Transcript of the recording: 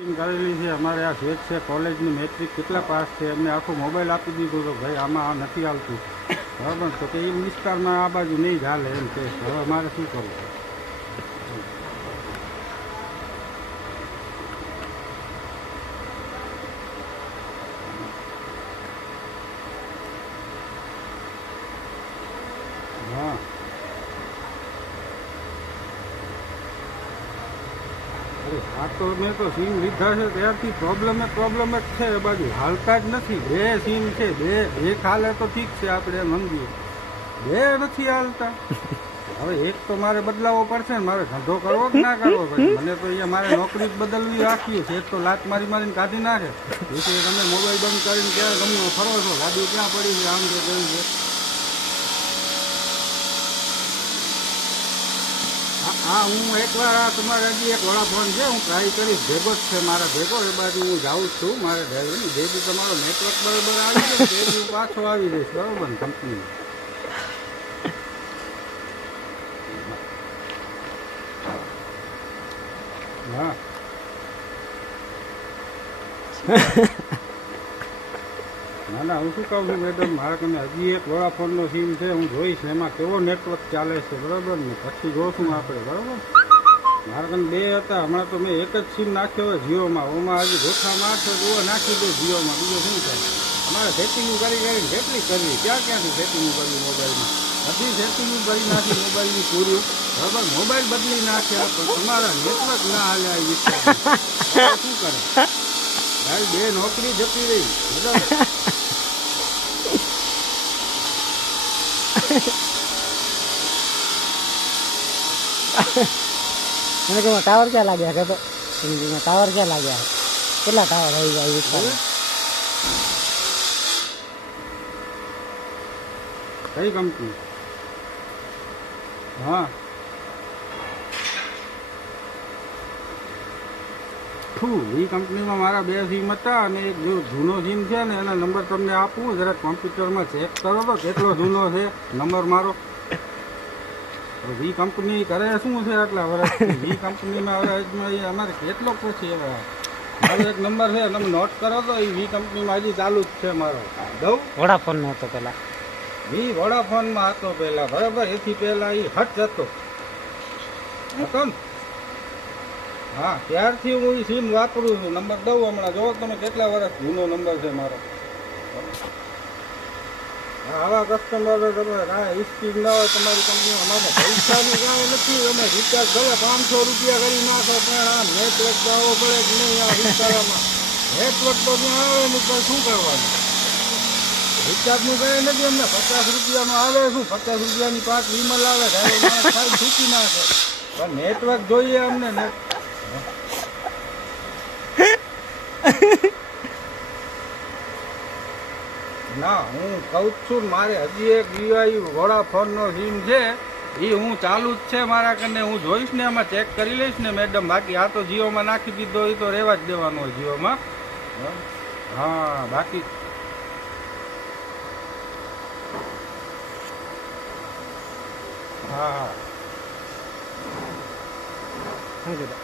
કરેલી છે અમારે આ સ્વેત છે કોલેજની મેટ્રિક કેટલા પાસ છે એમને આખું મોબાઈલ આપી દીધું તો ભાઈ આમાં આ નથી આવતું બરાબર તો કે એ વિસ્તારમાં આ બાજુ નહીં ચાલે એમ કે હવે મારે શું કરવું. હા આ તો મેં તો સીમ લીધા છે ત્યારથી પ્રોબ્લેમ જ છે એ બાજુ હાલતા જ નથી. બે સીમ છે બે એક હાલે તો ઠીક છે આપણે સમજીએ બે નથી હાલતા. હવે એક તો મારે બદલાવવો પડશે ને મારે ધંધો કરવો કે ના કરવો પછી મને તો અહીંયા મારે નોકરી જ બદલવી રાખ્યું છે. એક તો લાત મારીને કાઢી નાખે એટલે તમે મોબાઈલ બંધ કરીને ક્યાં ગમે ફરો છો ગાડી ક્યાં પડી છે આમ છે તેમ છે. હા હું એકવાર તમારે હજી એક વડાફોન છે હું ટ્રાય કરીશ ભેગો જ છે મારા ભેગો એ બાજુ હું જાઉં છું મારે ડ્રાઈવરની જે બી તમારો નેટવર્ક બરાબર આવી જાય તે બી હું પાછો આવી જઈશ બરાબર ને કંપની. હા ના ના હું શું કહું છું મેડમ મારા કને હજી એક વડાફોનનો સીમ છે હું જોઈશ એમાં કેવો નેટવર્ક ચાલે છે બરાબર ને પછી જોશું આપણે બરાબર. મારા કને બે હતા હમણાં તો મેં એક જ સીમ નાખ્યો હોય જીઓમાં ઓમાં હજી ગોઠા મારશો તો નાખી દે જીઓમાં બીજું શું થાય. અમારે સેટિંગ કરીને કેટલી કરવી ક્યાંથી સેટિંગ કરવી મોબાઈલમાં બધી સેટિંગ કરી નાખી મોબાઈલની પૂરી બરાબર મોબાઈલ બદલી નાખ્યા પણ તમારા નેટવર્ક ના હાલ્યા એ વિસ્તાર શું કરે ભાઈ બે નોકરી જતી રહી બરાબર. મને કહું ટાવર ક્યાં લાગ્યા કે તો ટાવર ક્યાં લાગ્યા કેટલા ટાવર આવી જાય વિસ્તારમાં કઈ કંપની. હા એ કંપનીમાં મારા બે સીમ હતા અને એક જો જૂનો સીમ છે ને એના નંબર તમને આપું જરા કોમ્પ્યુટરમાં ચેક કરો તો કેટલો જૂનો છે નંબર મારો. વી કંપની કરે શું છે આટલા વર્ષથી વી કંપનીમાં હવે અમારે કેટલો પછી હવે મારો એક નંબર છે તમે નોટ કરો તો એ વી કંપનીમાં હજી ચાલુ જ છે મારો. દઉં વોડાફોનનો હતો પેલા વી વોડાફોનમાં હતો પહેલા બરાબર એથી પહેલા એ હટ હતો ને. હા ત્યારથી હું એ સીમ વાપરું છું નંબર દઉં હમણાં જો તમે કેટલા વર્ષ જૂનો નંબર છે મારો. આવા કસ્ટમર તમે કાંઈ હિસ્ટ્રી ના હોય તમારી કંપનીમાં અમારે પૈસાનું કાંઈ નથી. અમે રિચાર્જ ભલે 500 રૂપિયા કરી નાખો પણ આ નેટવર્ક તો આવવો પડે કે નહીં આ વિસ્તારમાં નેટવર્ક તો ત્યાં આવે ને પણ શું કરવાનું. રિચાર્જનું કંઈ નથી અમને 50 રૂપિયાનું આવે શું 50 રૂપિયાની 5 વિમલ આવે ખાઈ છૂટી નાખે પણ નેટવર્ક જોઈએ અમને ના હું કહું છું મારે હજી એક વીઆઈ વોડાફોનનો સીમ છે એ હું ચાલુ જ છે મારા કને હું જોઈશ ને એમાં ચેક કરી લઈશ ને મેડમ બાકી આ તો જીઓમાં નાખી દીધો એ તો રહેવા જ દેવાનો હોય જીઓમાં. હા બાકી હા શું કીધું